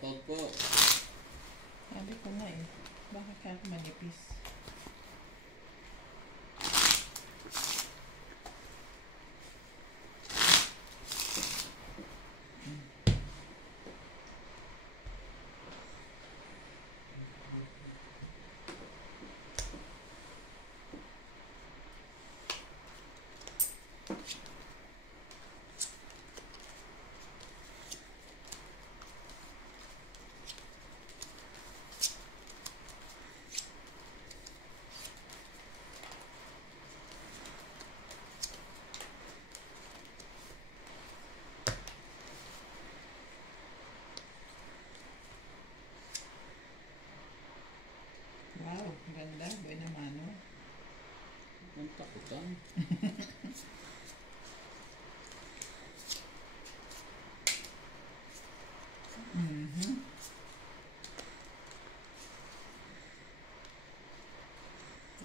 Shoutout po. Sabi ko nga eh, bakit ka ako manipis? Wow, ganda. Buena mano. Ang takutan.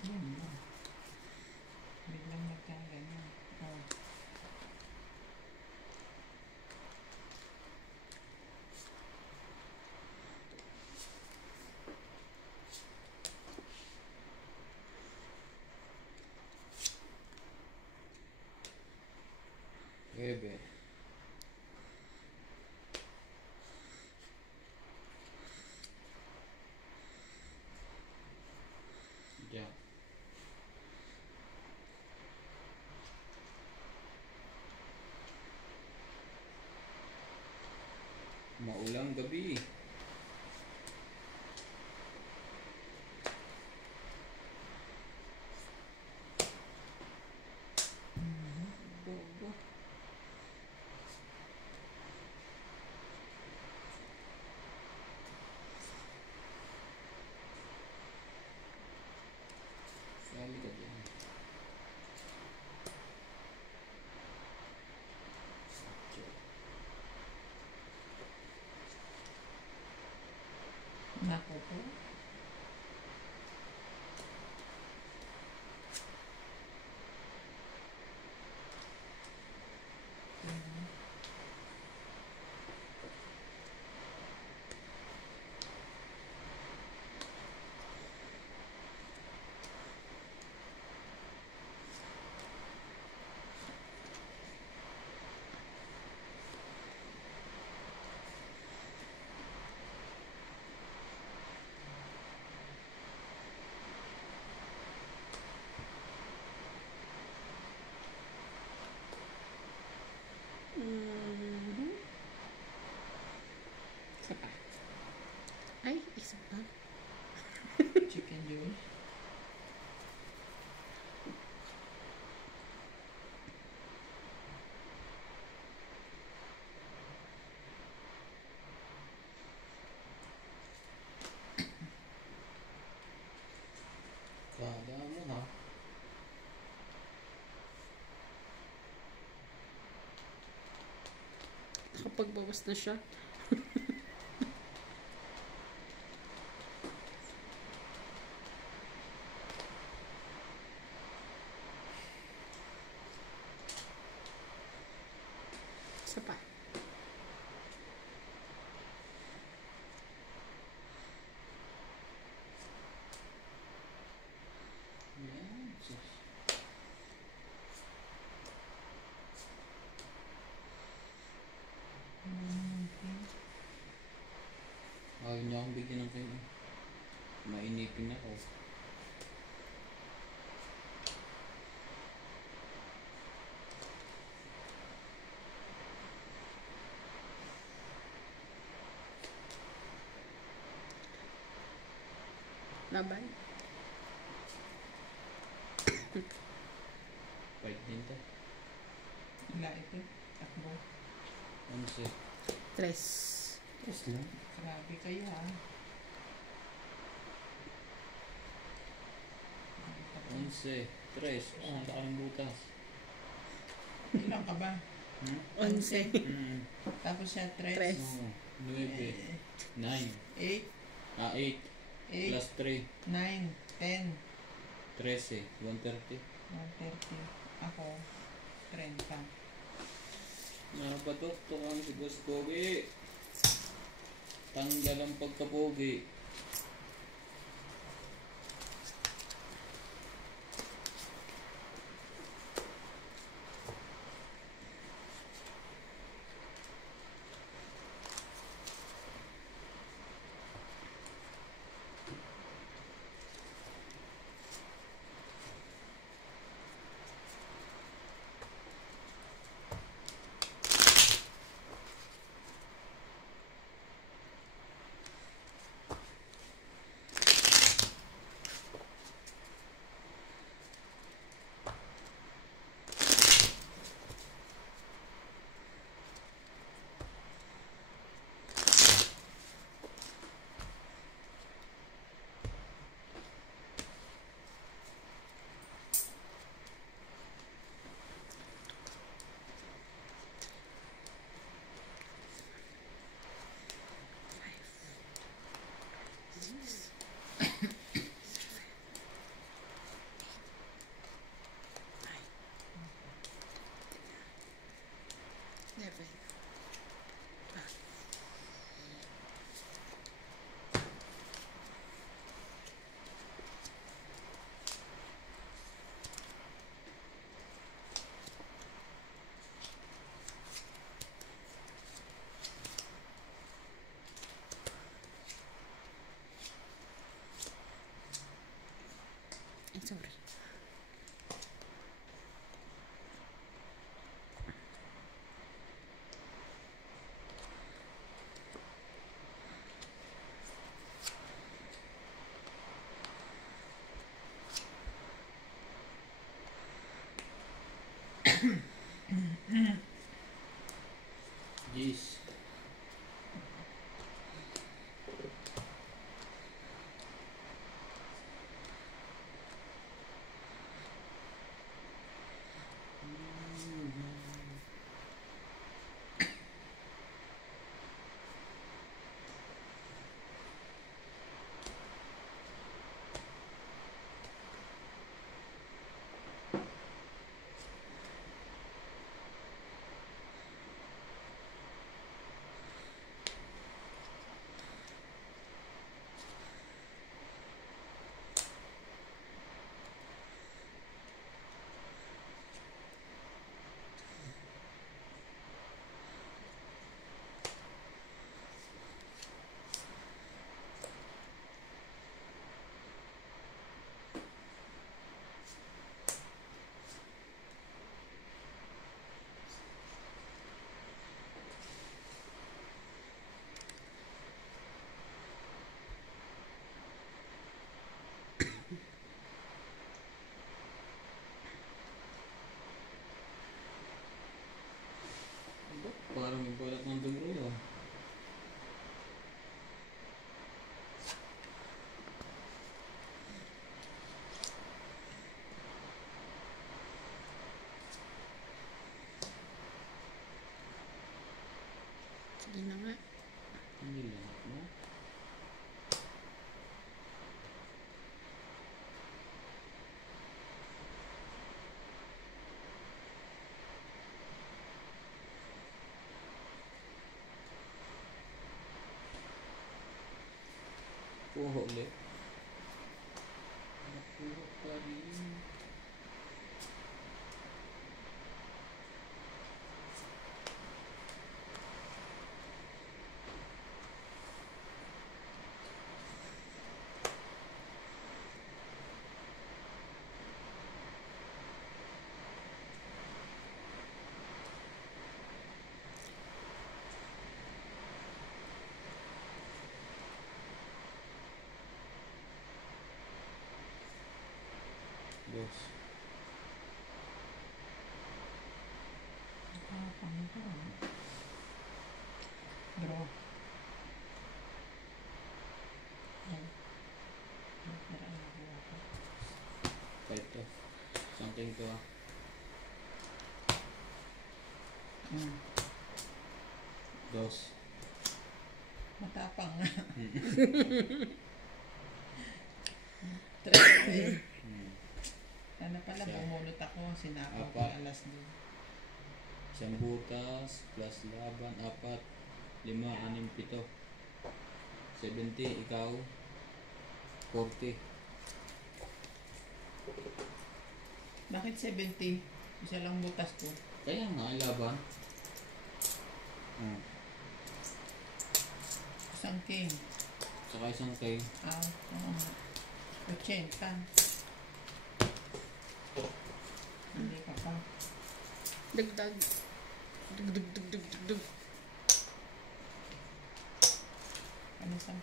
Ganda. Biglang nagkaganyan. Oh. Bebe. Jack. Maulang gabi. Bobo. Sali ka dyan. Nako po. Isa pa. Ay, isa pa. Chicken juice. Kala mo ha. Nakapagbawas na siya. Isa pa. Yan. Sus. Ayaw niya akong bigyan ng kayo. Mainipin ako. Laban. Fight din to. Wala ito. Takbo. Ano siya? Tres. Yes lang. Grabe kayo ha. 11. 3. Ang laking butas. Ilan ka ba? 11. Tapos siya 3. Tres. Oo. 9. 9. 8. 8. 8. Plus 3. 9. 10. 13. 130. 130. Ako. 30. Ano ba to? Ito kang si Boss Kobe. Tanggal ang pagkapogi. Seven. Sorry. Jeez. Parang may balat ng dulo ah. Sige na nga. Hindi lahat mo. Puho ulit. Puho pa rin. Dos. Nakakapang ko. Draw. Ay. Para ang nakuha ko. Five to. Something to ah. Dos. Matapang nga. Tres. Ano pala, Siya. bumulot ako. Sinakaw ko Apat. yung alas din. Isang butas, plus laban, apat, 5, 6, 7. 70, ikaw 40. Bakit 70? Isa lang butas ko. Kaya nga, laban. Isang king. Saka isang kay. Oo nga. 80. Hindi ka pa. Dagdag. Dugdug, dugdug, dugdug. Ano 10?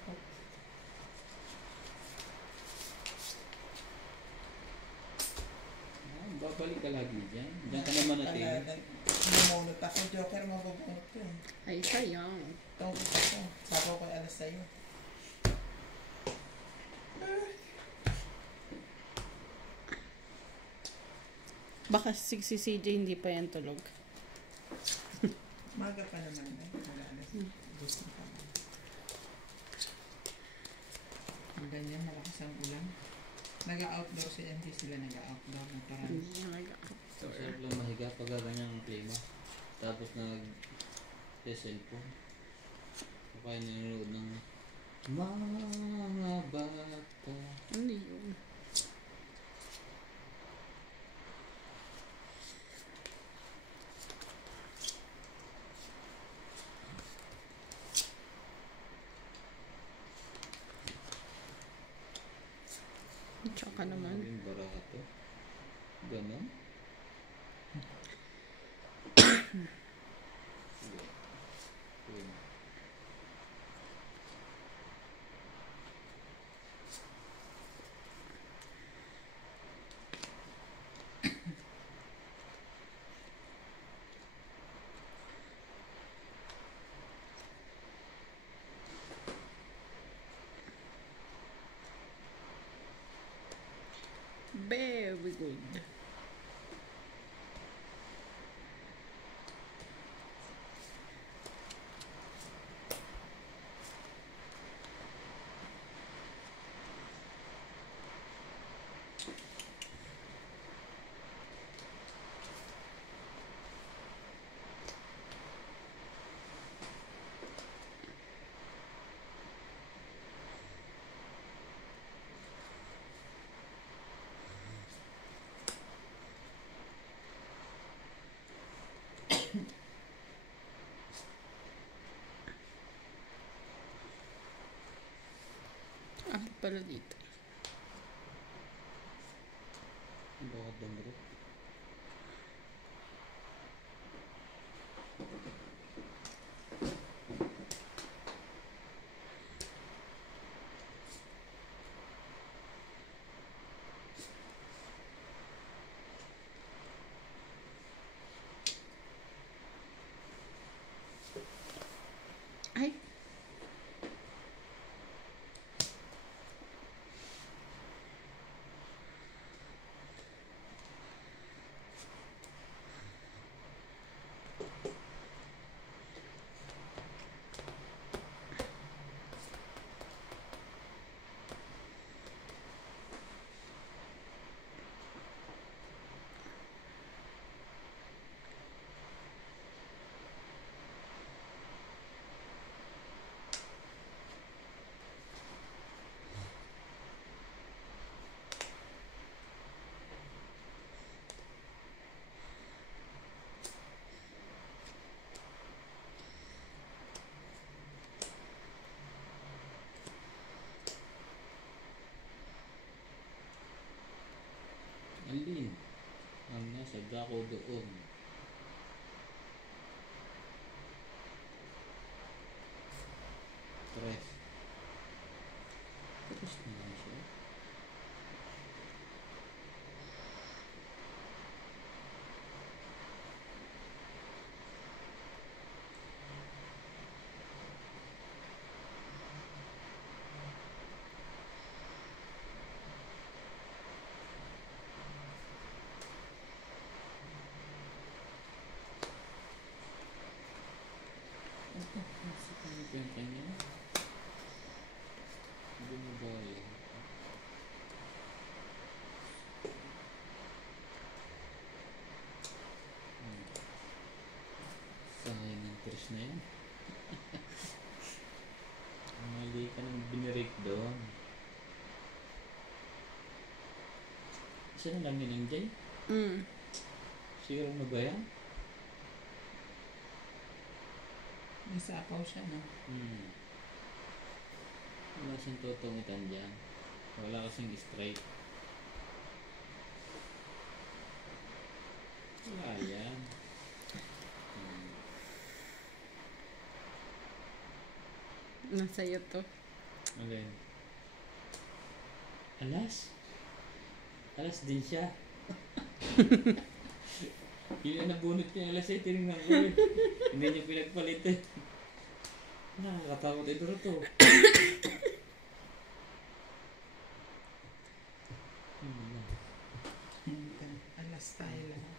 Babalik ka lagi dyan. Diyan ka naman natin. Bumunot ako. Joker, mabubunot ko eh. Ay, sayang. Tungkol ako. Sabaw ko yung alas sa'yo. Baka si CJ hindi pa yan tulog. Maga pa naman eh. Wala alas. Gusto pa. Ang ganyan, malakas ang ulan. Nag-outdoor sila, hindi sila nag-outdoor. Parang Hindi na nag-outdoor. Sarap lang mahiga pag ganyan ang klima. Tapos nag-cellphone. O kaya nanonood ng mga bata. Hindi yun. Tsaka naman. Yung barato. Ganon. Sige. Sige. Very good. Ano pala dito? Bakit dumuro? Ay! Alin? Ang nasa dako doon. Tres. Tres naman siya. Ito yung kanya. Hindi mo ba yan? Sayang ng tres na yan. Mali ka nang binirake doon. Isa na lang yun, Jay? Siguro na ba yan? Nasapaw siya, no? Wala siyang tutungitan dyan. Wala kasing strike. Wala yan. Nasa'yo to. Alin? Alas? Alas din siya. Yun ang nabunot niya. Alas ay tinignan ko eh. Hindi niya pinagpalit eh. Nakakatakot ito to. Alas tayo lahat.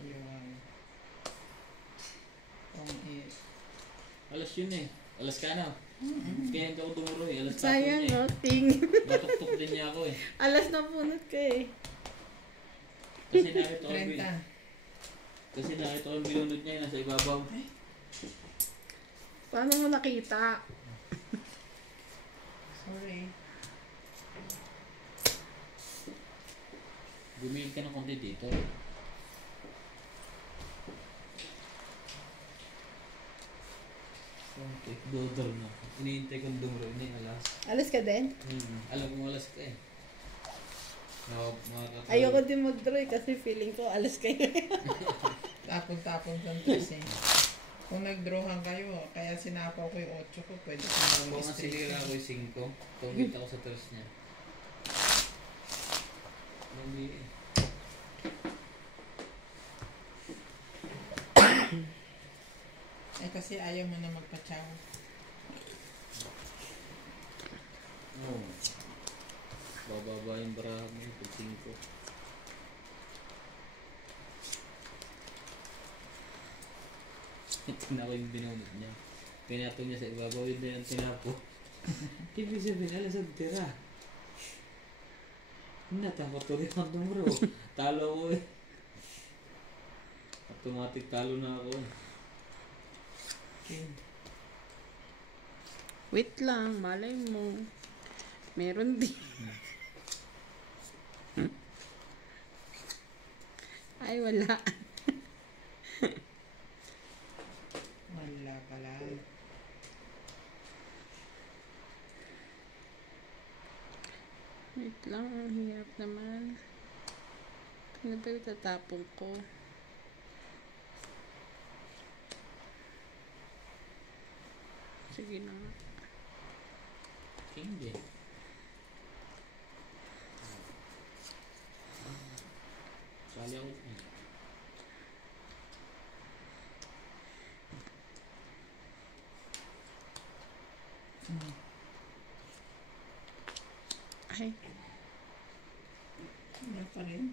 Ayun. Alas yun eh. Alas ka na. Kaya hindi ako dumuro eh. Alas Sayang, tapos no? niya Ting. eh. Batok-tok din niya ako eh. Alas na punot ka eh. Kasi nakita ko 30. Kasi nakita ko yung binunod niya nasa ibabaw. Paano mo nakita? Sorry. Bumili ka ng konti dito. Okay, dodor na. Iniintay kong dumuro. Ini alas. Alas ka din? Alam ko alas ka eh. Ayoko din mag-draw kasi feeling ko alas kayo. Tapon-tapon ng 3 eh. Kung nag-drawhan kayo, kaya sinapaw ko yung 8 ko, pwede ko Kung mag ang sinira ko yung 5, tumit ako sa tres niya. Mami eh. Eh kasi ayaw mo na magpa-chow. Oo. Bababa yung baraha mo yung 5. Tingnan ko yung binunod niya. Pinato niya sa ibabaw, yun na yung tinapo. Ibig sabihin, alas ang tira. Natakot ulit ang dumuro. Talo ko eh. Automatic talo na ako eh. Okay. Wait lang, malay mo. Meron din. Ay, wala. Wala pala. Wait lang, ang hirap naman. Ano ba yung tatapong ko? Sige na nga. Hindi. Sali ako eh. Ay, Wala pa rin.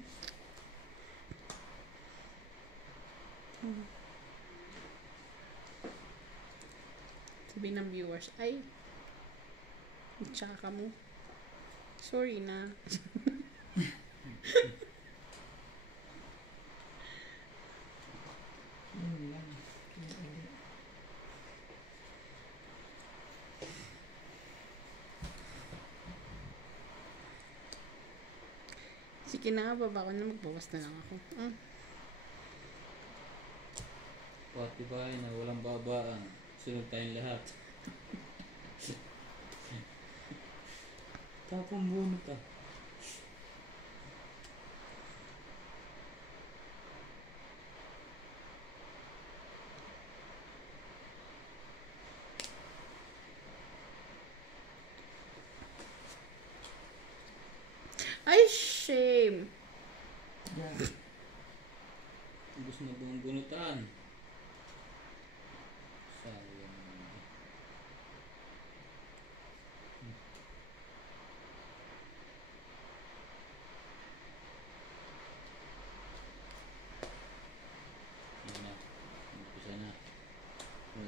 sabi ng viewers, ay, tsaka mo. Sorry na. Yun lang. Yun ulit. Sige na, baba ko na, magbawas na lang ako. Pati ba na walang babaan. Sunod tayong lahat. Tapong bunot ah. Ay, shame! Yeah. Gusto na buong bunutan. Sayang. Yan na. Umpisa na.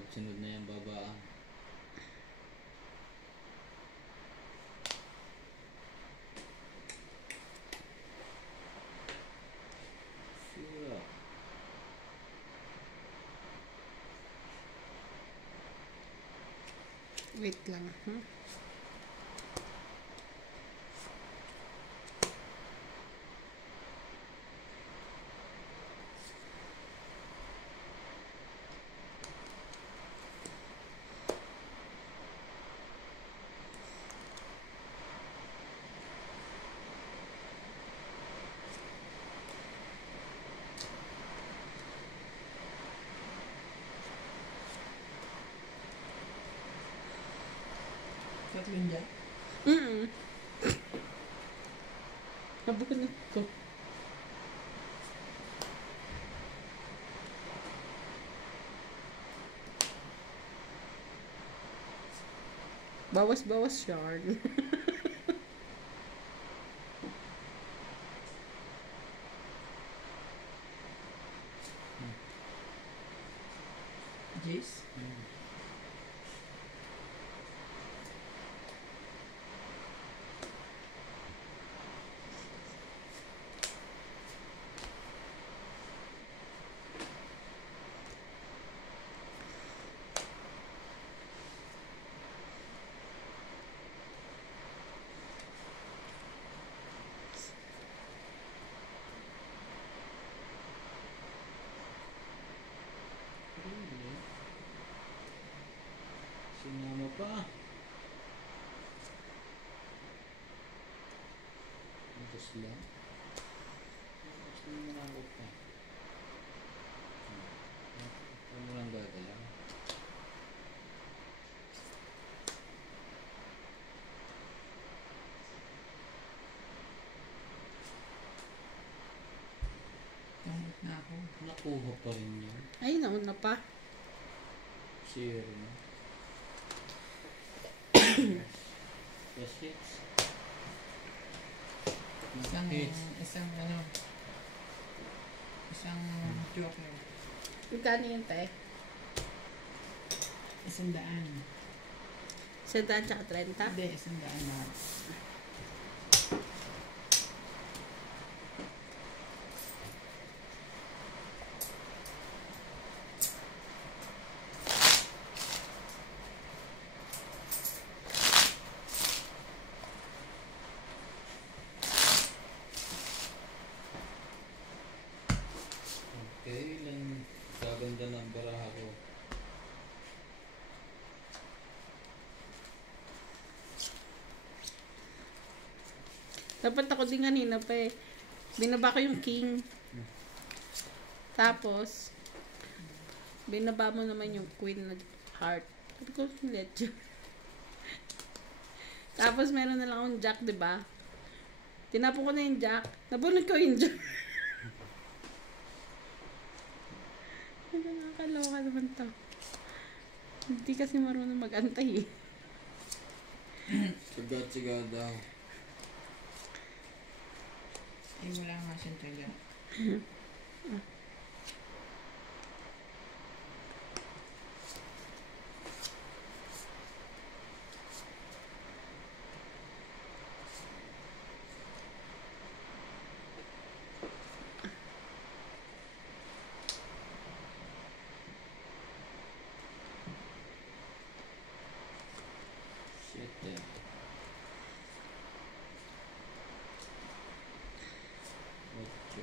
Sunod na yung babaan. Sure. Wait lang. Tatlong dyan. Nabunot ko. Bawas-bawas yarn. Jace. Really? Sinama pa. Tapos lang. Tapos lang naman pa. Ito mo lang gagalaw. Pangit na ako. Nakuha pa rin yun. Ay, nauna pa. Zero na. Plus hits. Isang, Hits. isang joker. Magkano yun, te? 100. Sandaan tsaka 30? Hindi, 100 na. Okay, ilan kaganda ng baraha ko. Dapat ako din kanina pa eh. Binaba ko yung king. Tapos, binaba mo naman yung queen na heart. Sabi ko, let you. Tapos, meron na lang akong jack, diba? Tinapon ko na yung jack. Nabunod ko yung jack. Nakakaloka naman to. Hindi kasi marunong mag-antay eh. Siga daw. Eh, wala nga siyang trigger. Shit eh. Ocho.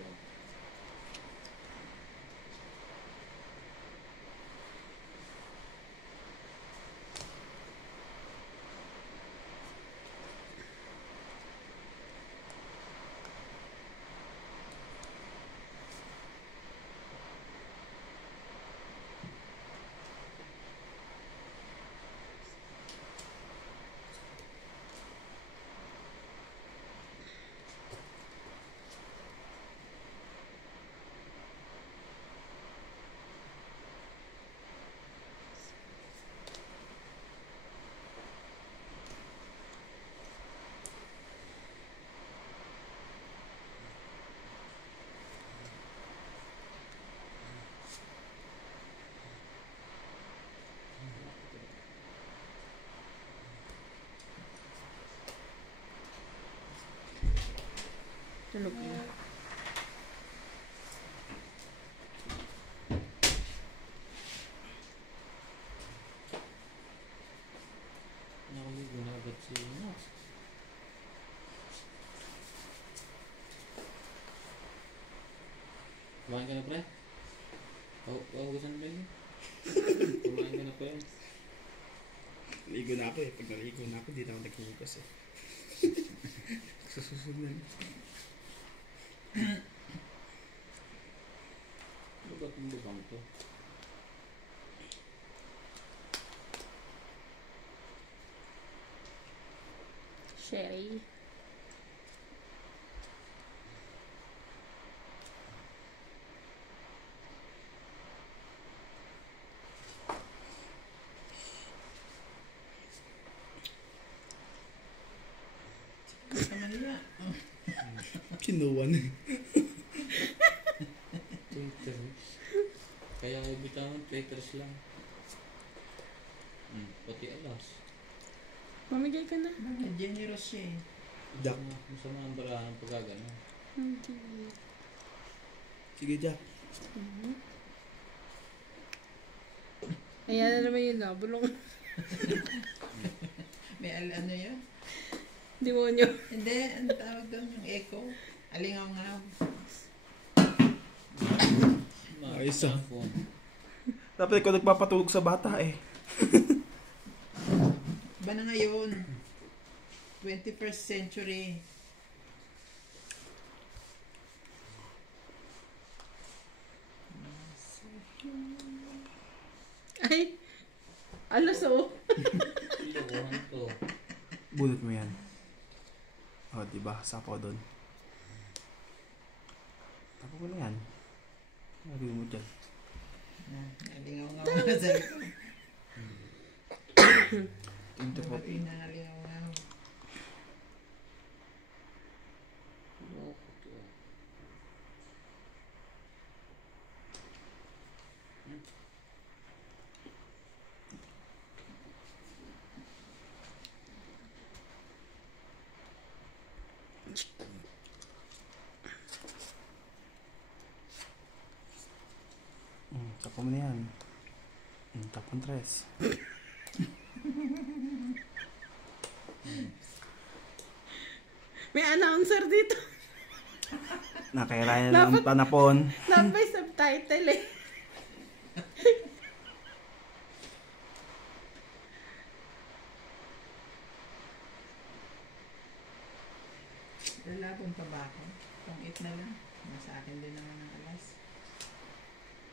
Tulog na. Hugasan ba yun? Kumain ka na pa yun. Naligo na ako eh. Pag naligo na ako, di na ako naghuhugas eh. Susunod na. Ano ba't yung lubang to? Sherry. Sa Manila. Kinuha na eh. Taters. Kaya kayo bitawan, taters lang. Pati alas. Mamigay ka na. Generous siya eh. Jack. Masama ang barahan ng pagkagano. Hindi. Sige, Jack. Ayan na naman yun na. Bulong. May ano yun? Demonyo. Hindi, ano tawag doon yung echo? Alingaw nga. Ayos ah. Phone. Dapat ikaw nagpapatulog sa bata eh. Ba na ngayon? 21st century. Ay. Alas oh. Ilokohan to. Bunot mo yan. O, diba? Sapo doon. Tapo ko na yan. Lagay mo dyan. Alingaw nga mga sabi ko. Tinto po. Pati na alingaw nga. Loko to. Tapo mo na yan. Tapon tres. May announcer dito. Nakairayan na lang panapon. May subtitle eh. Lalabon pa ba ako? Pang-it na lang. Nasa akin din naman ang alas.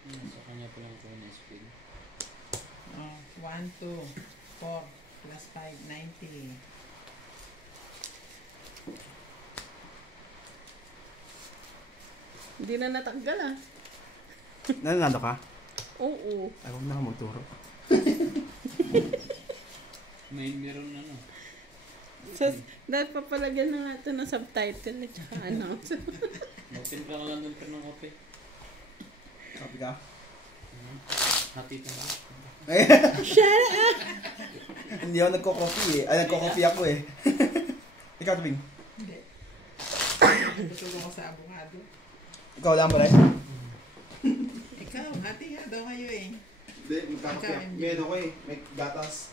Sa kanya pa lang ko na speed. 1, 2, 4, plus 5, 90. Hindi na natanggal ah. Nananado ka? Oo. Ay, huwag na ako magturo. Meron na no. Dahil papalagyan na nga ito ng subtitle at saka announcer. Magtimpla ka lang doon pero ng kape. Kapi ka? Hati ka lang. Shut up! Hindi ako nagko-coffee eh. Ay, nagko-coffee ako eh. Ikaw, Tubing. Hindi. Tutulong ko sa abogado. Ikaw lang pala eh. Ikaw, hati nga daw kayo eh. Hindi, magkakape ako. Ngayon ako eh. May gatas.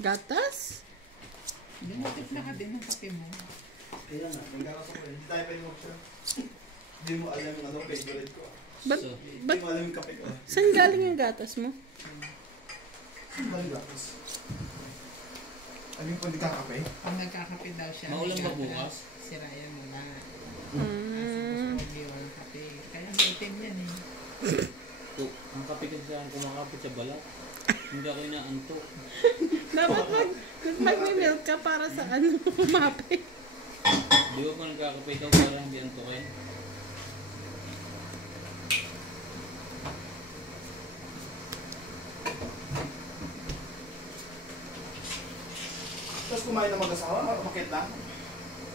Gatas? Dumutip na ka din ng kape mo. Kaya nga, may gatas ako eh. Hindi tayo pwede mag-share. Hindi mo alam yung ano, favorite ko. Ba't, So, Hindi mo alam yung kape ko. saan galing yung gatas mo? Ano yung gatas? Ano yung pwede kakape? Pag nagkakape daw siya. Maulan ba may bukas? gatas. Sirayan mo na. Mm. Tapos yung kape. Kaya maitim yan eh. Ang kape kasi saan kumakapit sa balat. Hindi ako inaantok. Dapat mag-milk ka para sa ano, mape. Di ba pa nagkakape daw para hindi antokin? Tapos kumain na mag-asawa, makit lang.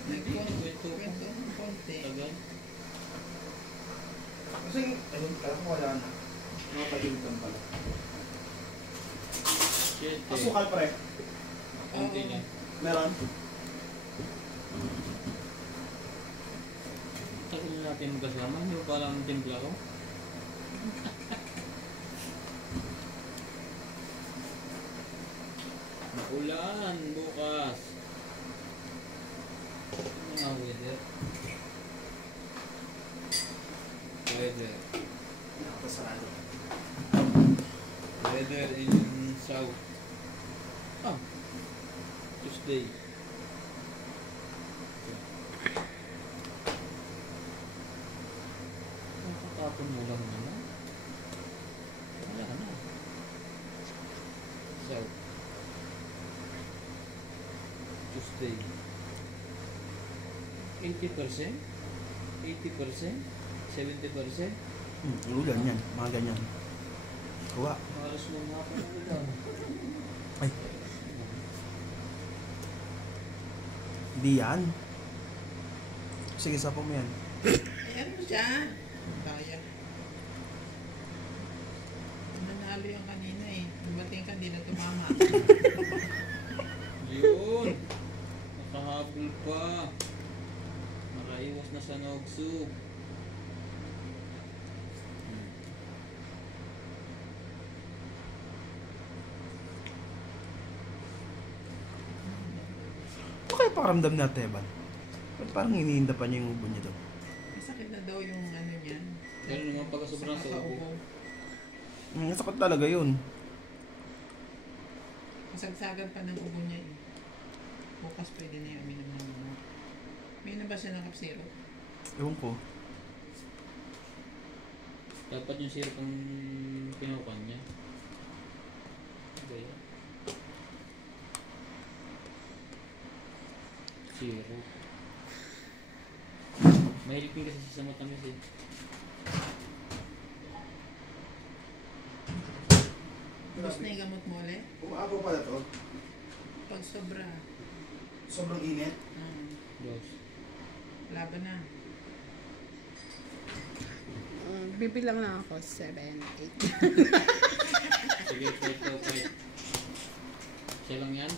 Nagkwento ng konti. Tagal. Kasi, ayun, kala ko wala na. Mga pagilitan pala. Shit eh. Asukal pre. Konti lang. Meron. Tagal na natin magkasama. Hindi mo pa alam ang timpla ko. Maulan bukas. Ano nga weather? Weather. Nakapasarado. Weather in South. Tuesday. Nakatapon mo lang naman. Wala na. South. Tuesday. 80%? 80%? 70%? Ulan yan. Mga ganyan. Kuha. Halos mo nga pa ng ulan. Ay. Hindi yan. Sige, sapo mo yan. Ayan mo siya. Kaya. Nanalo yung kanina eh. Dumating ka, di na tumama. Yun! Nakahabol pa. Nakaiwas na sa Nogsu. Ano kaya pakaramdam natin, Evan? Ba't parang iniinda pa niya yung ubo niya doon? Masakit na daw yung ano niyan. Pero naman pagka sobrang sa ubo. Nasakot talaga yun. Masagsagan pa ng ubo niya eh. Bukas pwede na yung uminom ng ano. May na ba siya ng kapsiro? Ewan ko. Dapat yung syrup ang pinukan niya. Ano yan? Syrup. Mahilig din kasi sa matamis eh. Gusto na yung gamot mo ulit? Umaabo pala to. Pag sobra. Sobrang init. Dos. Laban na. Bibilang na ako. 7, 8. Sige, fight to fight. Siya lang yan?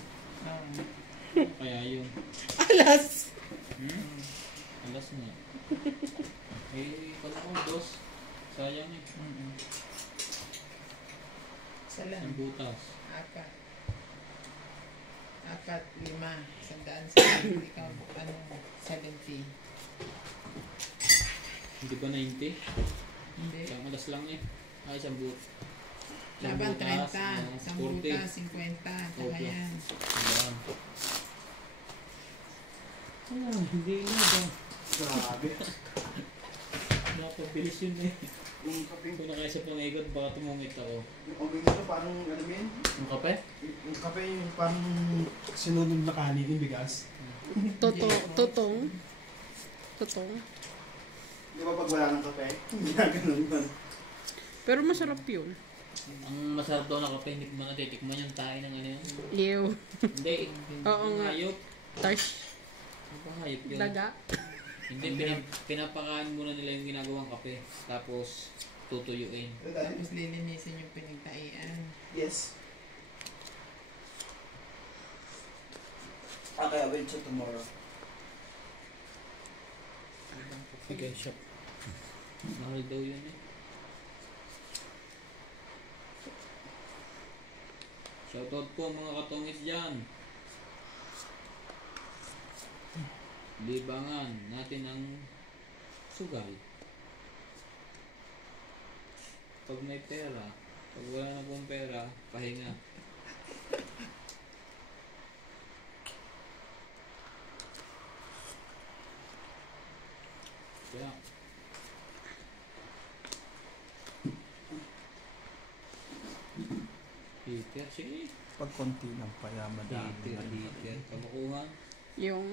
Kaya yun. Alas! Alas nga. Eh, pala ko, dos. Sayang eh. Isa lang. Ang butas. 4. 4, 5. 100 sa ikaw. Ano? 70. Hindi ba 90? Hindi. Isang alas lang eh. Ay, isang butas. Laban 30. Isang butas, 50. Tsaka Okay. yan. Ayan. Hindi na ba? Grabe. Napabilis yun eh. Yung kape. Kung nakaisa pang ikot, baka tumungit ako. Yung obeng nito parang ano yun? Yung kape? Yung kape yung parang sinunod na kanin yung bigas. Tutong. Di ba pag wala ng kape? Ginaganon yun. Pero masarap yun. Ang masarap daw na kape, hindi ko man natitikman yung tayo ng ano yun. Ew. Hindi, Oo yung nga. hayop. Tash. Yung hayop yun. Daga. Hindi, pinapakain muna nila yung ginagawang kape. Tapos, tutuyuin. Tapos lilinisin yung pinagtaian. Yes. Okay, I will check tomorrow. Sige, shop. Mahal daw yun eh. Shoutout po mga katungis dyan. Libangan natin ang sugal. Pag may pera, pag wala na pong pera, pahinga. Kaya, Peter, sige. Pag konti lang kaya madami. Peter. Kamukuhan. Yung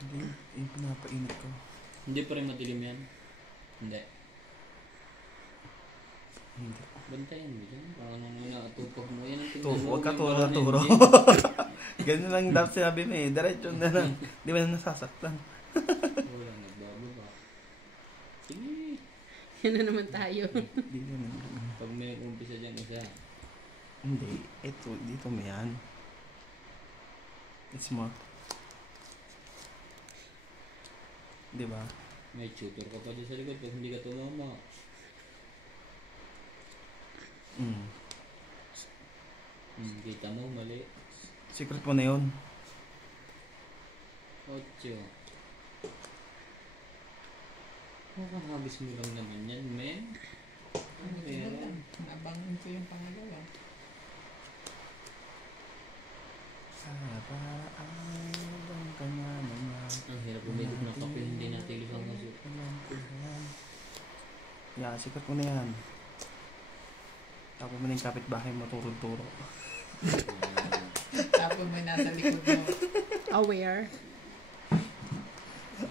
Hindi, yung pinapainit ko. Hindi pa rin madilim yan. Hindi. Hindi. Bantayan mo dyan. Parang nung nakatupag mo. Yan ang Huwag ka turo na turo. Ganun lang dapat sinabi mo eh. Diretso na lang. Di ba na nasasaktan? Wala, nagbababa. Sige. yun na naman tayo. Hindi ganun. Pag may umpisa dyan isa. Hindi. Ito, dito mo yan. It's more. Di ba? May tutor ka pa dyan sa likod pag hindi ka tumama. Kita mo, mali. Secret mo na yun. 8. Kakahagis mo lang naman yan, men. Ano meron? Nabangon ko yung pangalawa. Parang kanya naman. Ang hirap bumilog ng kape, hindi natin ilibang kasi. Yeah, sikat mo na yan. Tapos mo na yung kapitbahay mo, turo-turo. Tapos may nasa likod mo. Aware.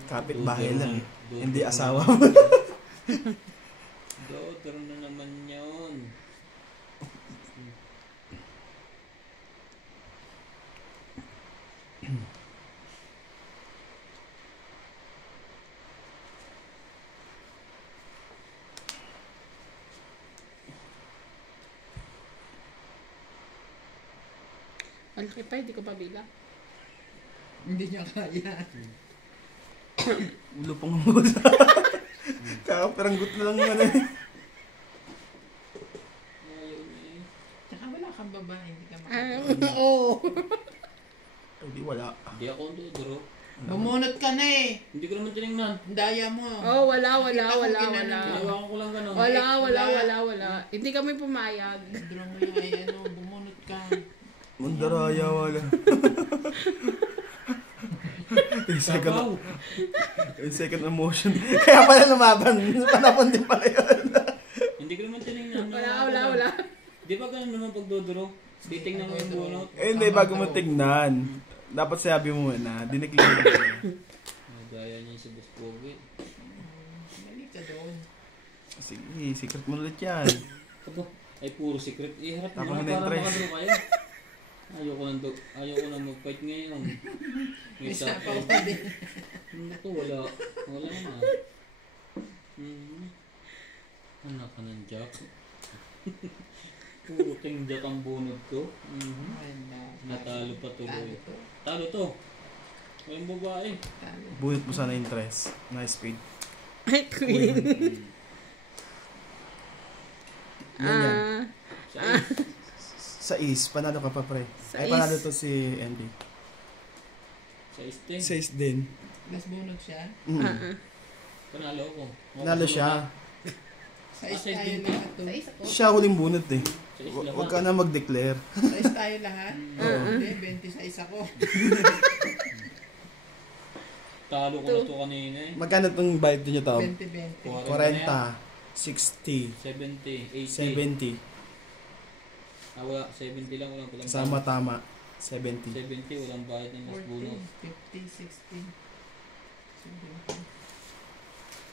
Kapitbahay lang eh. Hindi Dodoro asawa na mo. naman yan. Dodoro na naman yun. Malaki pa, hindi ko pa bilang. Hindi niya kaya. Ulo pang husa. Kakaperanggot na lang naman eh. Ayaw niya eh. Tsaka wala kang babae, hindi ka Ah, makakaya. oo. Hindi wala. Hindi ako dodoro. Bumunot ka na eh. Hindi ko naman tinignan. Ang daya mo. Oh, wala. Tinawakan ko lang gano'n. Wala. Hindi kami pumayag. Draw mo yung ay ano, bumunot ka. Mandaraya wala. Sabaw. Yung second emotion. Kaya pala lumaban. Panapon din pala yun. Hindi ko naman tinignan. Wala. Di ba ganun naman pag dodoro? Titignan mo yung bunot. Eh hindi, bago mo tignan. Dapat sabi mo na, dinikling mo. Gaya niya sa Buspogi. Mali ka doon. Sige, secret mo ulit yan. Aba, ay puro secret. Iharap Ako mo na na para na-interest. makadro kayo. Ayoko nang mag-fight ngayon. May Isa pa tapos. pa din. Ito, wala. Wala na. Anak ka ng Jack. Puro king Jack ang bunod ko. Natalo pa tuloy. Talo to. Talo to. Walang babae. Talo. Bunit mo sana yung tres. Nice speed. Ay, queen. Yan yan. Ah, Sa is. Sa is, panalo ka pa pre. Sa Ay, is. panalo to si Andy. Sa isting. Sa is din. Mas bunot siya. Panalo ko. Panalo siya. Sa is Sa is tayo din. lahat to. Siya huling bunot eh. Sa is Huwag lahat. ka na mag-declare. Sa is tayo lahat. Oo. Hindi, 26 ako. Talo ko na to kanina eh. Magkano itong bayad niyo to? 20-20. 40, 60, 70, 80. 70. Wala. 70 lang. Walang palang Kasama tama. 70. 70. Walang bayad ng mas 40, bunot. 50, 60. 70.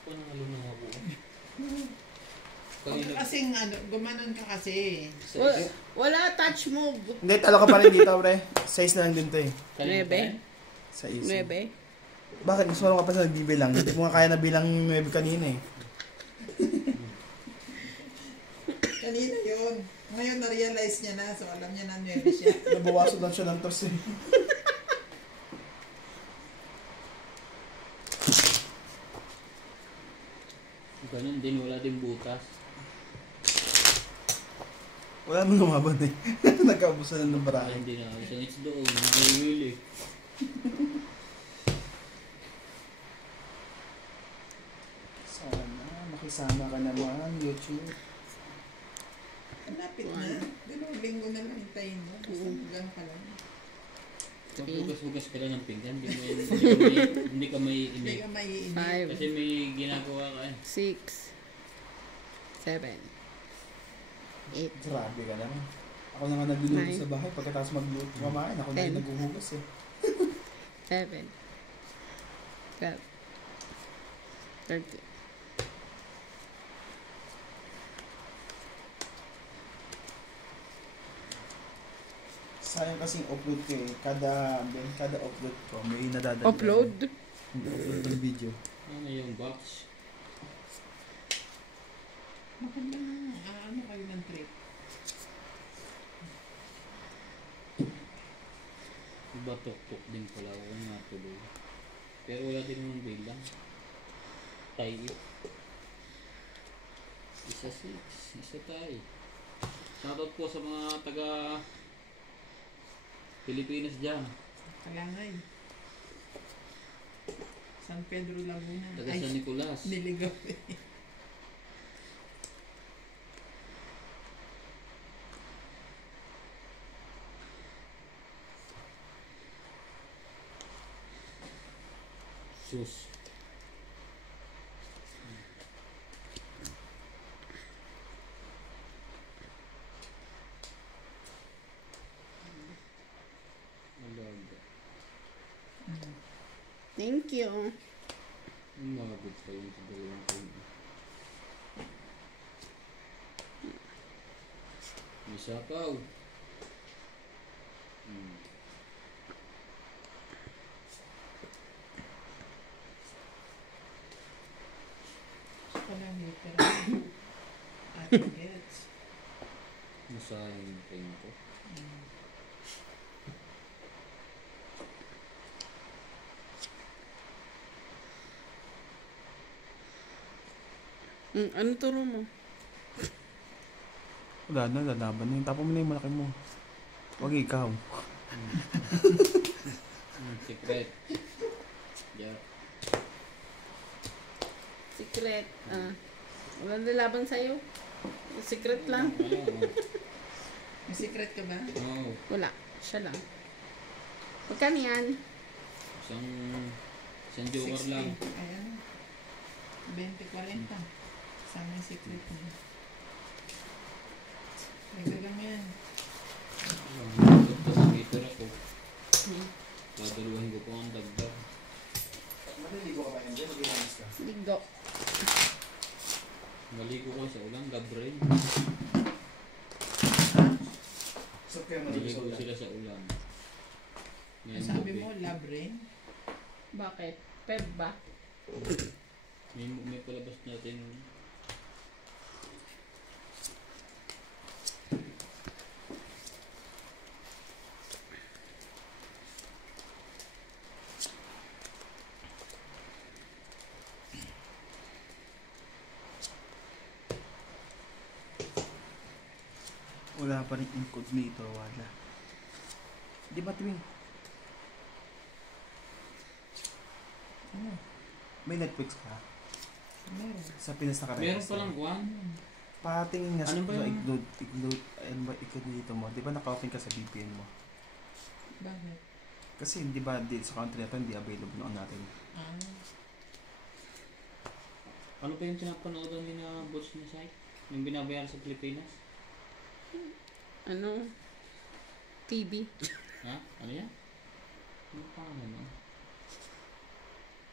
Kung nangalo na ako. Huwag ka kasing ano, gumanon ka kasi. Sa Wa- is. wala touch move. Hindi, talo ka pa rin dito pre. 6 na lang din to eh. Kanina pa yan? Sa is. 9. Bakit? Gusto mo ka pa sa nagbibilang? Hindi mo nga kaya na bilang 9 kanina eh. Kanina yun. Ngayon na-realize niya na, so alam niya na 9 siya. Nabawasan lang siya ng tos eh. Ganun din. Wala din butas. Wala mo lumaban eh. Nagkaubusan ng Ay, barangay. hindi na. Isang it's doon. Nakawiwili. Sana, makisama ka naman, YouTube. Malapit na. 2 linggo na lang hintayin mo. Basta hanggang ka lang. Maghugas-hugas ka lang ng pinggan. Hindi ka may Hindi inip. ka maiinip. 5, Kasi may ginagawa ka eh. 6, 7, 8, Grabe ka naman. Ako na nga nagluluto Nine. sa bahay pagkatapos magluto. Kumain, ako na Ten. yung naghuhugas eh. 7, 12, 13. Sayang kasing upload ko eh. Kada upload ko, may nadadagdag. Upload? Upload ng video. Ano yung box? Maganda na. Ano kayo ng trip? Iba tuk-tuk din pala ako nga tuloy. Pero wala din naman bilang. Tayo. Isa 6. Isa tayo. Shoutout po sa mga taga Pilipinas dyan. Kalangay. San Pedro Laguna. Taga San Nicolas. Niligaw eh. Sus. Malaga. Thank you. Umabot pa yun sa dalawang kayo. May sapaw. Saka lang literal. Ate gets. Masayang yung pain ko. Ano turo mo? Wala na, lalaban na yun. Tapos mo na yung malaki mo. Huwag ikaw. Secret. Yeah. Secret. Walang lalaban sa'yo. Secret lang. May secret ka ba? Oo. Wala. Siya lang. Magkano yan? Isang joker 60. lang. Ayan. 20-40. Sama yung secret niya. Nagdagang yan. Tapos ang heater ako. Dadaluhin ko po ang dagdag. Maliligo ka ba hindi? Mag-inamis ka. Ligo. Maligo ko sa ulang, gabrain. So kaya maligo Maligo sa sila sa ulang. Ngayon Sabi gabi. mo, lab rin. Bakit? Peb ba? May palabas natin. Wala pa rin incognito, wala. Di ba tuwing Ano? may Netflix ka? Meron. Sa Pinas na Meron palang kuwan. Patingin nga Ano ba sa yung- ano ba incognito mo? Di ba naka-open ka sa VPN mo? Bakit? Kasi di ba dito sa country na to, hindi available noon natin. Ah. Ano pa yung pinapanood ni na bots na site? Yung binabayaran sa Pilipinas? Ano? TV. Ha? Ano yan? Ano pa naman?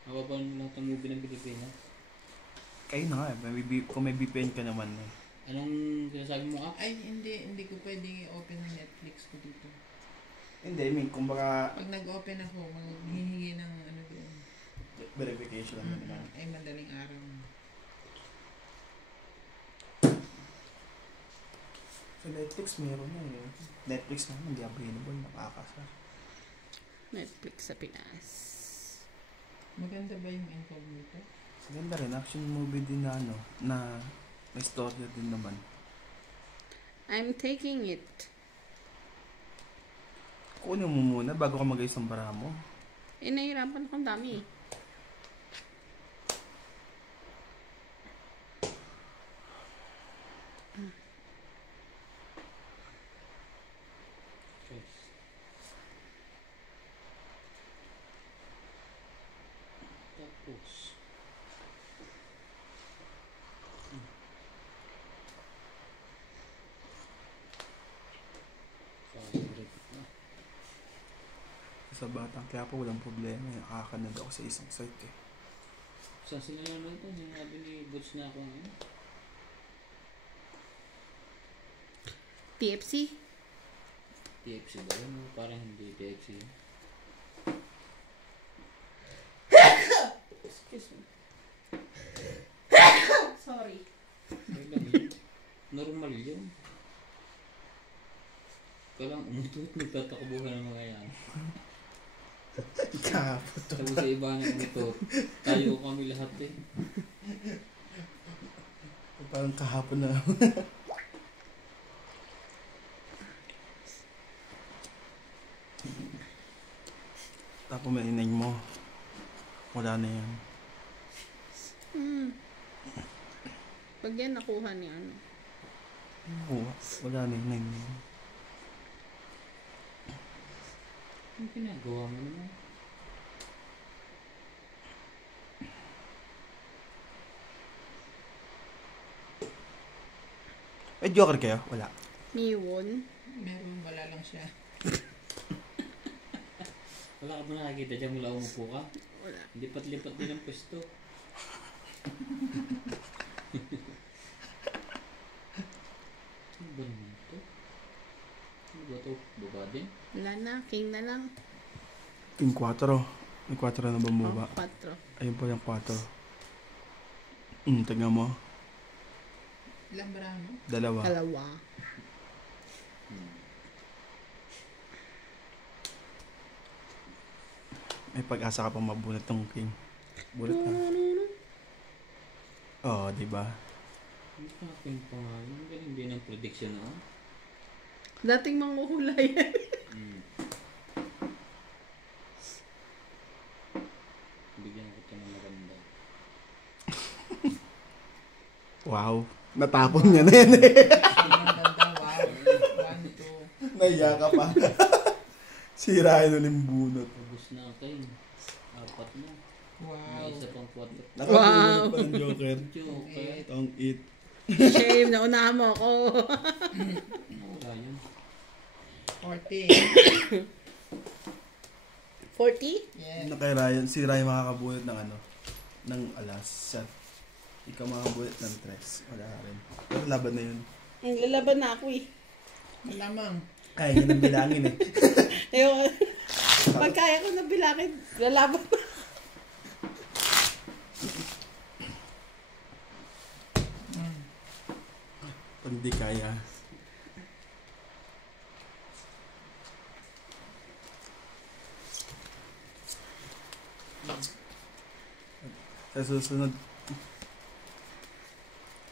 Nakapanood mo lahat ng movie ng Pilipinas? Kayo na nga, kung may VPN ka naman eh. Anong sinasabi mo, Ay, hindi ko pwedeng i-open ang Netflix ko dito. Hindi, I mean, kumbaga Pag nag-open ako, maghihingi ng ano doon. verification lang nila. Ay, madaling araw. Sa Netflix meron na eh. Netflix naman hindi available, nakakasar. Netflix sa Pinas. Maganda ba yung incognito? Ganda rin, action movie din na ano, na may storya din naman. I'm taking it. Kunin mo muna bago ka mag-ayos ng bara mo. Nahihirapan akong dami. Tapos, favorite na. Sa Batang Quiapo walang problema, nakakanod ako sa isang site eh. Saan sila naman ito? Yung sabi ni bots na ako ngayon. TFC? TFC ba yun? Parang hindi TFC yun. Excuse me. Sorry. Ay lang yun. Normal yun. Kailang umutot, nagtatakbuhan ng mga yan. Kapot to. Tapos sa iba na umutot. Tayo kami lahat eh. Parang kahapon na. Tapos mainay mo. Wala na yan. Pag yan nakuha ni ano. Oo, wala na yun. Ang pinagawa mo naman. May joker kayo? Wala. Miwon. Meron, wala lang siya. Wala ka ba nakakita dyan mula umupo ka? Wala. Lipat-lipat din ang pwesto. Ano ba naman ito? Ano ba ito? Baba din? Wala na. King na lang. King 4. May 4 na bumaba. 4. Ayun pa yung 4. Tingnan mo. Ilang bramo? Dalawa. Dalawa. May pag-asa ka pang mabunot ng king. Bunot na. Oo, diba? Hindi pa ako yung pangalan. Ang galing din ang prediction na. Dating manghuhulay. Bigyan ko ito ng maganda. Wow. Natapon niya na yan eh. Ang ganda, wow. 1, 2. Naiya ka pa. Sirain nun yung bunot. Ubus na kayo. 4 na. Wow. May isa pang 4. Nakabunot pa ng joker. Joker. Tong it. Shame, naunahan mo ako. Wala yun. 40. 40? Yes. Na kay Ryan, si Ryan makakabunot ng ano? Ng alas. Ikaw makakabunot ng tres. Wala rin. Pero laban na yun. Lalaban na ako eh. Malamang. Ay, yun ang bilangin eh. Ayun. Pag kaya ko na bilangin, lalaban na. Pag di kaya. Sa susunod.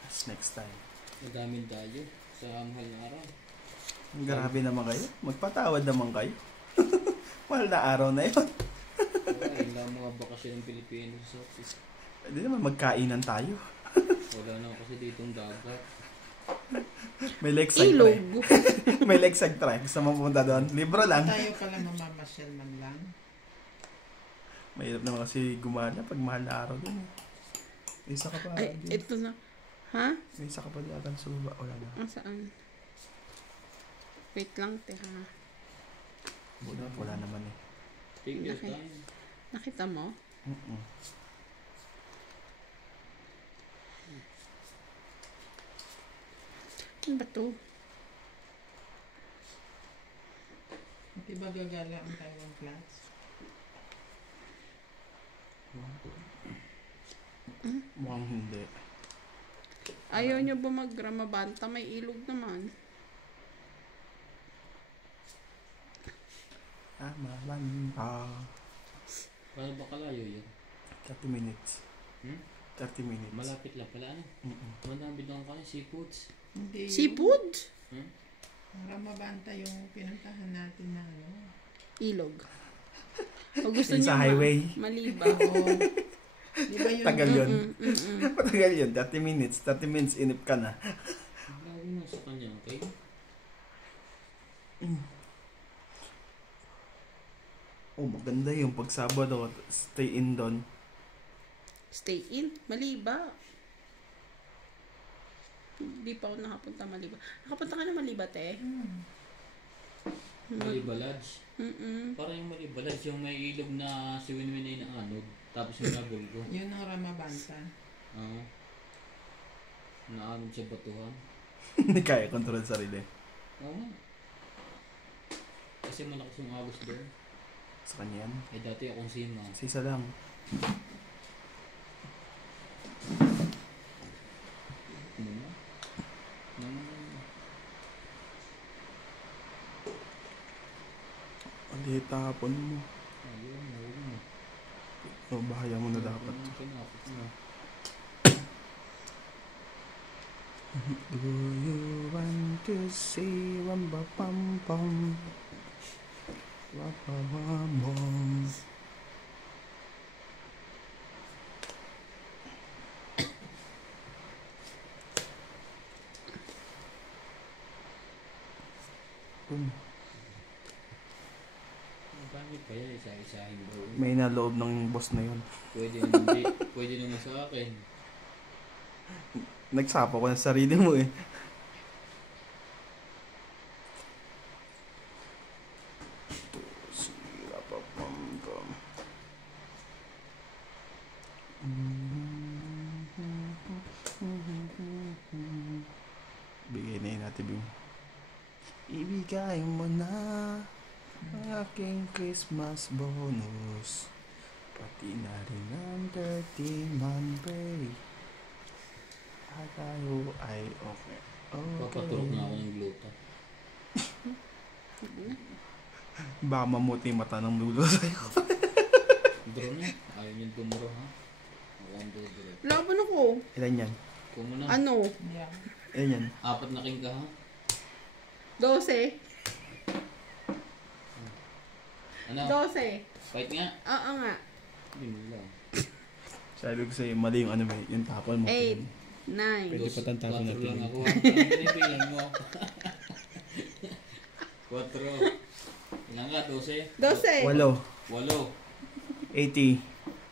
That's next time. Madaming tayo sa mahal na araw. Grabe naman kayo. Magpatawad naman kayo. Mahal na araw na yun. Wala, yung lang mga bakasyon ng Pilipino sa office. Hindi naman magkainan tayo. Wala na kasi ditong dagat. May Lexag try. Ilog. May Lexag try. Gusto mo pumunta doon? Libro lang. Tayo pala mamamasyal man lang. Mahirap naman kasi gumana pag mahal na araw doon. May isa ka pa. Ay, Din. ito na. Ha? May isa ka pa doon sa baba. Wala na. Ang saan? Wait lang, teka. Wala naman eh. Take your Okay. time. Nakita mo? Ano ba to? Hindi ba gagala ang Taiwan class? Mukhang hindi. Ayaw nyo ba magramabanta? May ilog naman. Malan pa. Paano ba kalayo yun? 30 minutes. 30 minutes. Malapit lang pala ano? Madami doon ka seafoods. Hindi. Seafood? Para mabanta yung pinuntahan natin na ano. Ilog. O gusto Yung niyo sa highway. Maliba. Oo. Di ba yun? Tagal yun. Mm-mm. Matagal yun. 30 minutes. 30 minutes inip ka na. Grabe mo sa kanya, okay? Oh, maganda yung pag Sabado. Stay in doon. Stay in? Maliba. Hindi pa ako nakapunta Maliba. Nakapunta ka na Maliba, te? Maliba Lodge. Mm-mm. Parang yung Maliba Lodge, yung may ilog na si Winwin na anod. Tapos yung nabulgo. Yun ang Ramabanta. Oo. Naanod sa batuhan. Hindi kaya control sarili. Oo nga. Kasi malakas yung agos doon. Sa kanya yan. Eh dati akong sima. Sa isa lang. Ano na? Hindi tapon mo. Ayun, ayun. Oh, bahaya mo na dapat. Pinapot na. Do you want to see Wamba Pam Pam? Wapa Wam Bom. tapon. Bakit pa yan? Isa-isahin daw. May naloob ng boss na yun. Pwede naman, pwede naman sa akin. Nagsapa ko ng sarili mo eh. Bigay na yun natin yung ibigay mo na ang aking Christmas bonus, pati na rin ang 30-man pay. At tayo ay okay. Papaturok na ako ng gluta. Baka mamuti yung mata ng lulo sa'yo. Draw na. Ayaw niyong tumuro ha. Ako ang duduro. Laban ako. Ilan yan? Kung mo na. Ano? Yeah. Ilan yan? 4 na king ka ha. 12. Ano? 12. Fight nga. Oo nga. Hindi mo lang. Sabi ko sa'yo, mali yung ano ba, yung tapon mo. 8. 9. Pwede pa tang tapon 4 natin. lang ako. Ang binibilang mo. 4. Ilan ka? 12? 12. 8. 8. 80.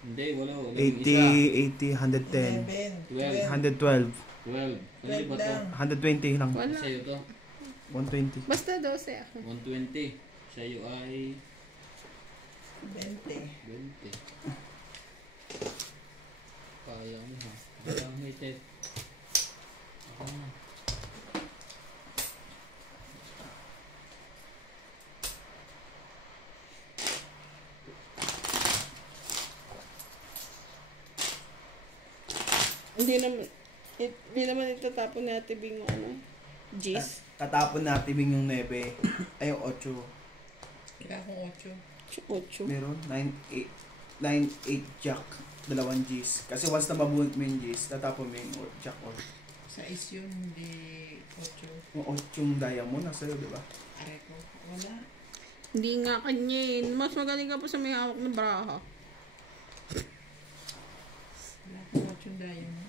Hindi, 8. 80, 80, 110, 11, 12. 112, 12. Ano ba to? lang. 120 lang. Wala. Sa'yo to? 120. Basta 12 ako. 120. Sa'yo ay 20. 20. Kaya mo ha. Walang hitit. Ako na. Hindi naman itatapon natin Bing yung ano. Gis. Tatapon natin yung 9. Ay, yung 8. Kaya akong 8. 8. Meron? 9, 8 jack. 2 Gs. Kasi once na mabuhat mo yung Gs, tatapon mo yung jack or. Sa is yun, hindi 8. Yung 8 yung diamond, nasa iyo, diba? Aray ko. Wala. Hindi nga kanya eh. Mas magaling ka pa sa may hawak na braha. Wala akong 8 diamond.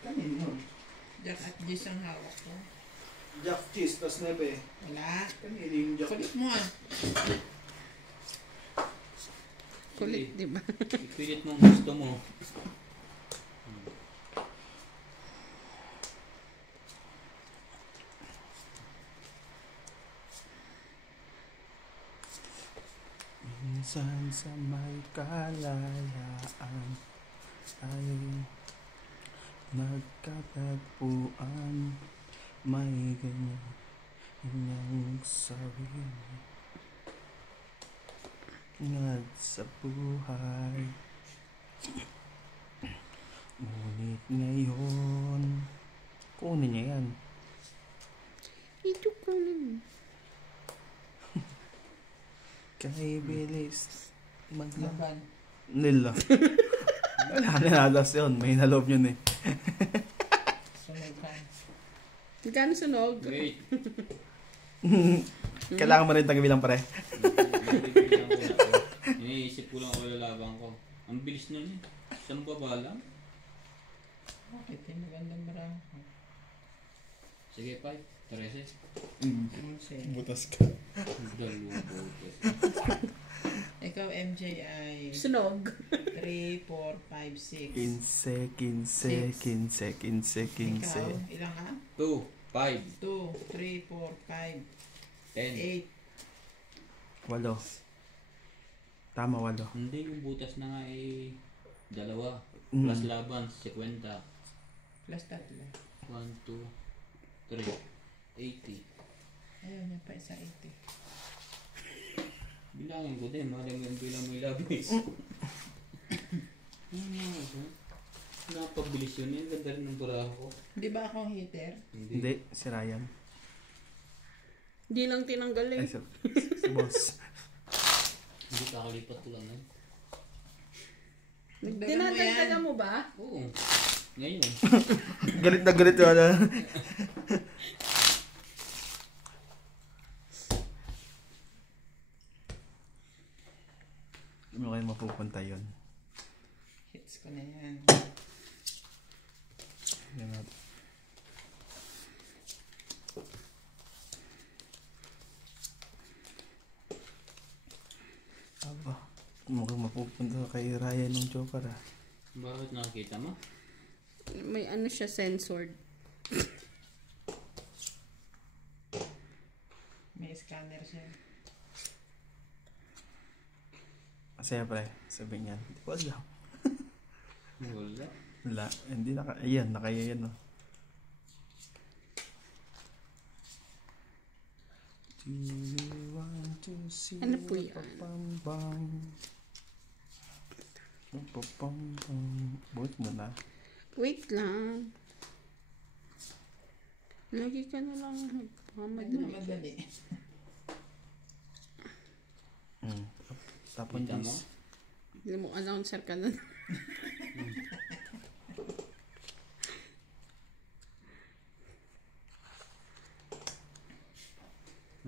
Kanin yun. Jack at Gis ang hawak ko. Jack cheese, tas 9. Wala. Kanin yung jack. Kulit mo ah. Kulit, di ba? Ipilit mong gusto mo. Minsan sa may kalayaan ay nagkatagpuan, may ganyang sabi ingat sa buhay. Ngunit ngayon, kunin niya yan. Ito ka naman. Kay bilis maglaban Laban. nila. Wala na nadas yun, may naloob yun eh. Sunod ka. Magkano sunog? Wait. Kailangan mo rin tagabilang pare. Bibilang ko na to. Iniisip ko lang ako lalaban ko. Ang bilis nun eh. Isang baba lang. Bakit? Yung magandang marami. Sige, 5. 13. 11. Butas ka. Dalawang botes. Ikaw, MJ, ay Sunog. 3, 4, 5, 6. 15. Ikaw, ilang ka? 2, 5, 2, 3, 4, 5, 10. 8. 8. Tama, 8. Hindi, yung butas na nga eh. 2. Mm. Plus laban, 50. Plus 3. 1, 2, 3. 80. Ayaw niya pa isa 80. Bilangin ko din. Malam yung bilang mo ilabis. Napabilis yun eh. Ganda rin ng buraho ko. Di ba akong hitter? Hindi, si Ryan. Hindi lang tinanggal Ay, eh. si boss. Hindi kakalipat ko lang eh. Dinadagdagan mo ba? Oo. Ngayon. Galit na galit yun. Ano kayo mapupunta yun? Hits ko na yan. Yan natin. kay Ryan ng Joker ah. Bakit nakakita mo? May ano siya, censored. May scanner siya. Siyempre, sabi niyan. Hindi ko alam. Wala. Wala. Hindi ayan, nakaya yan oh. Do you want to see Ano po yan? Papambang. Papambang. Buhat mo na. Wait lang. Lagi ka na lang Madali. magpamadali. Madali. Tapon Kita mo? this. Hindi mo announcer ka na.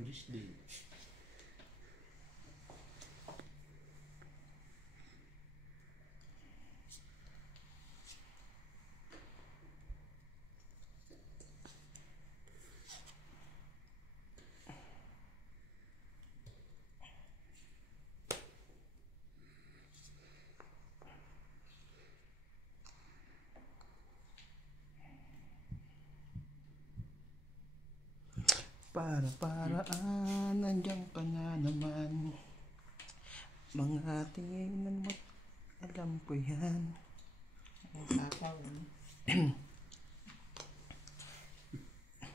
Just din. Para-paraan, nandiyan ka na naman. Mga tingin mo, alam ko yan. Ang sapaw.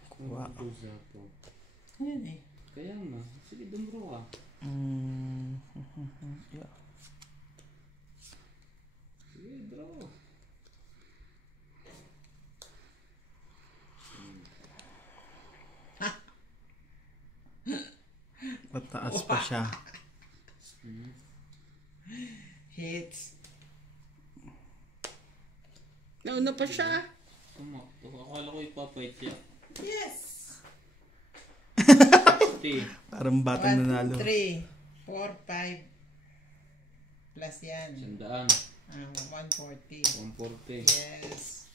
Kuha. Kusa po. Ayan eh. Kaya nga. Sige, dumro ka. Yeah. Sige, draw. Mataas pa siya. Hits. Nauna pa siya. Akala ko ipapait siya. Yes! 50. Parang batang 1, nanalo. 2, 3, 4, 5. Plus yan. 100. 140. 140. Yes.